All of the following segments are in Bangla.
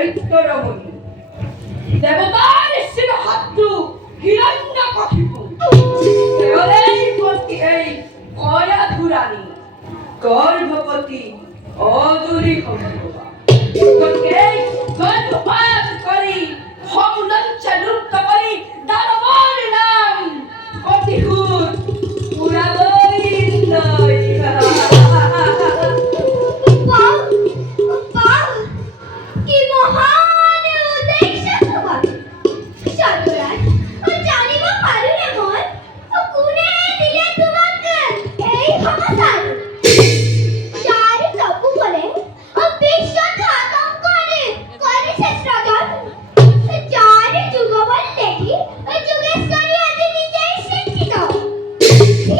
দৈত্যরমণী দেবতার শিরোহাত্রু হিরণ্যকশিপু এই কয়াধুরানী গর্ভবতী অদূরী হম্ভবা তোকেই গর্ভপাত করি সমলঞ্চা লুপ্ত করি দানবর নাম অতিহুত পুরাবই নয় কি মহান উদ্দেশ্য তোমার চন্দ্ররাজ জানিব পারু রে মন কোনে দিলে তোমাকে এই ক্ষমতার চার তপু বলে বিশ্বকে আতঙ্করে করে শেষ রাজন চার যুগবল দেখি যুগেশ্বরী আজ নিজেই শিক্ষিত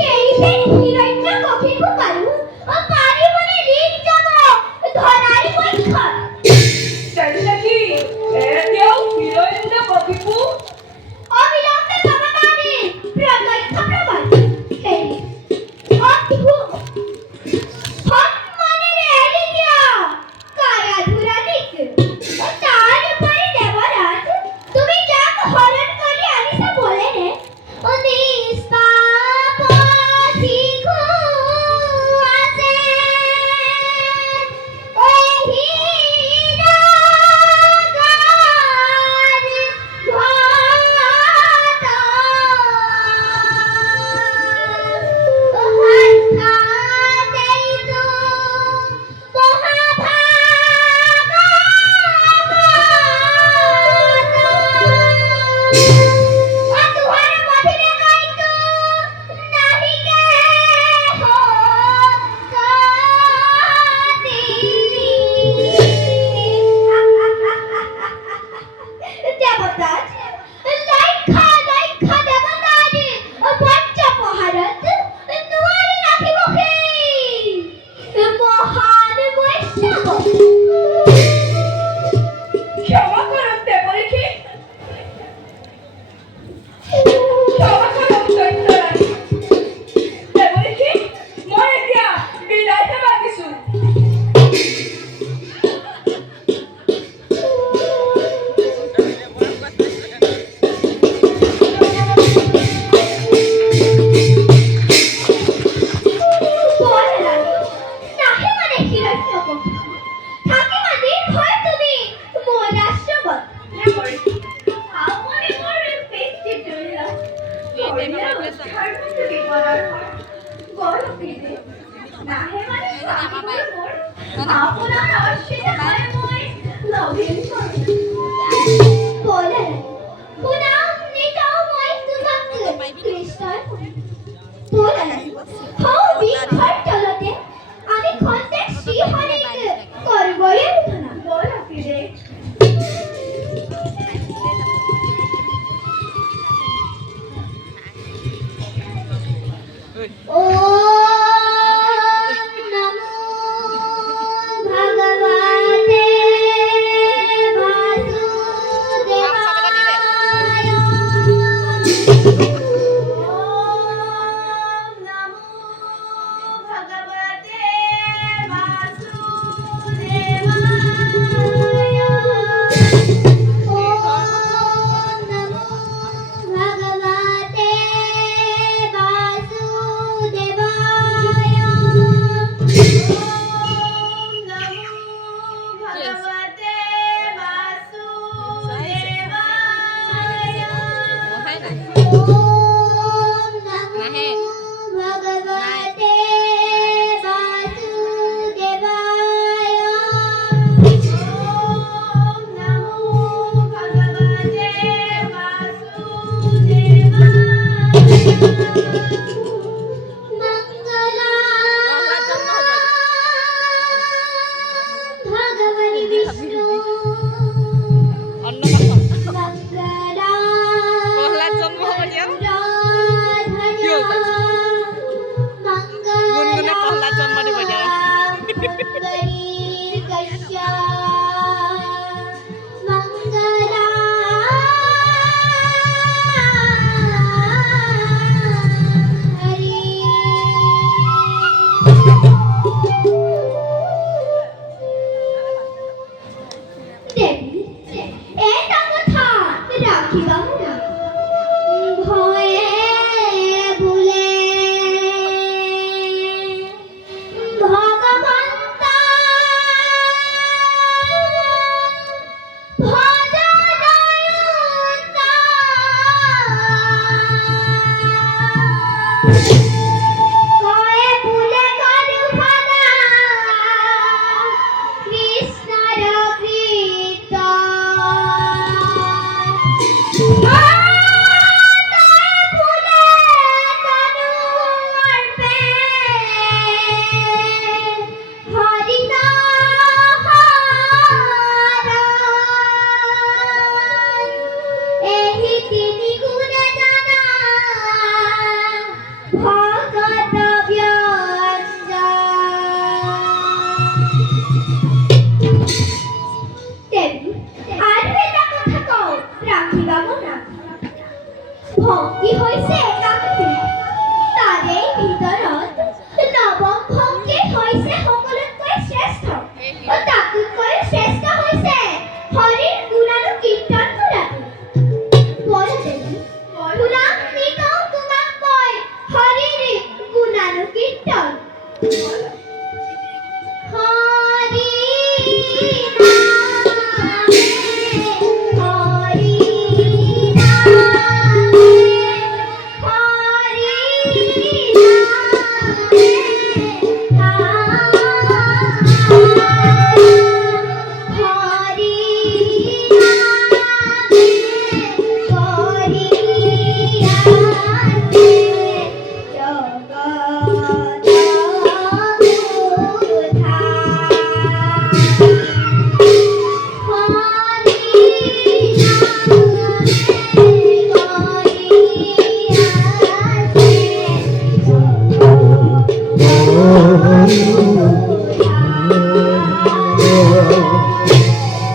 এই ফের হিরণ্য কপিপু পারু পারি মনে রিক যাব ধরার পরীক্ষা কি এতেও হিরণ্যকশিপু অবিলম্বে ভগবানে প্রত্যক্ষ প্রমাণ এই অদ্ভুত সম্মানের এরিয়া কায়াধুরানিক তার উপরে দেবরাজ তুমি যাক হরণ করে আনিসা বলে নে ও নিষ্পাপি আছে দেবতাজ লাইখা দেবতাজ পঞ্চ মহারথ নুয়ারে রাখিব হে মহান বৈষ্ণব ক্ষমা করো দেবরিখি ক্ষমা করো দৈত্যরানী দেবরিখি মই এতিয়া বিদায় মাগিছো বলে রানী নাহে মানে হিরণ্যকশিপু থাকে মানে ভয় তুমি মন আশ্রবত আমনে মোর পেটে জ্বলা নাহে মানে মোর আপনার অশ্বিত হয় মই লভিন বলে পুনাম নিতাও মই তোমাকে কৃষ্ণর বলে হও বিঘর চলতে আমি খন্তে শ্রীহরিক করবই উঠনা বল ফিরে ওম নমো ভগবতে